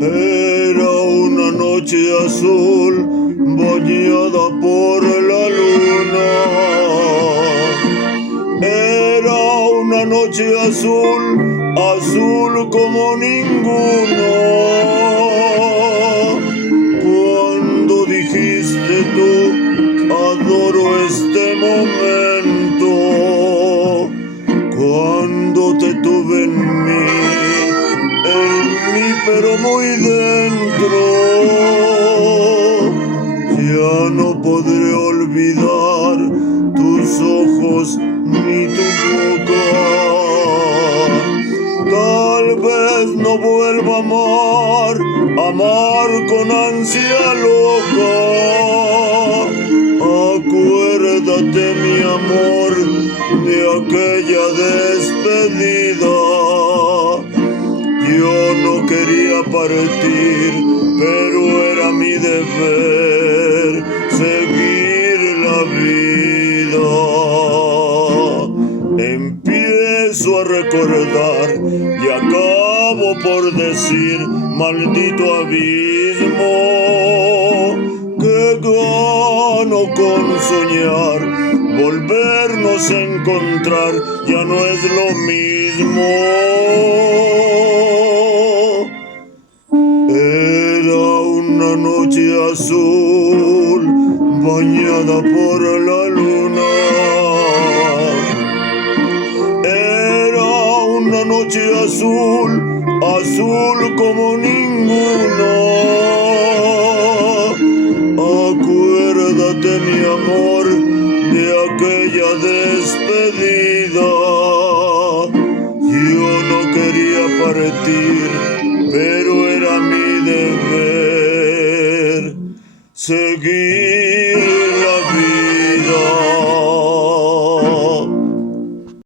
Era una noche azul bañada por la luna. Era una noche azul, azul como ninguna. Cuando dijiste tú, adoro este momento. Cuando te tuve en mí, pero muy dentro. Ya no podré olvidar tus ojos ni tu boca. Tal vez no vuelva a amar con ansia loca. Acuérdate, mi amor, de aquella despedida. Yo no quería partir, pero era mi deber seguir la vida. Empiezo a recordar y acabo por decir, maldito abismo, que gano con soñar, volvernos a encontrar ya no es lo mismo. Era una noche azul bañada por la luna. Era una noche azul, azul como ninguna. Acuérdate, mi amor, de aquella despedida. Yo no quería partir, pero era mi deber seguir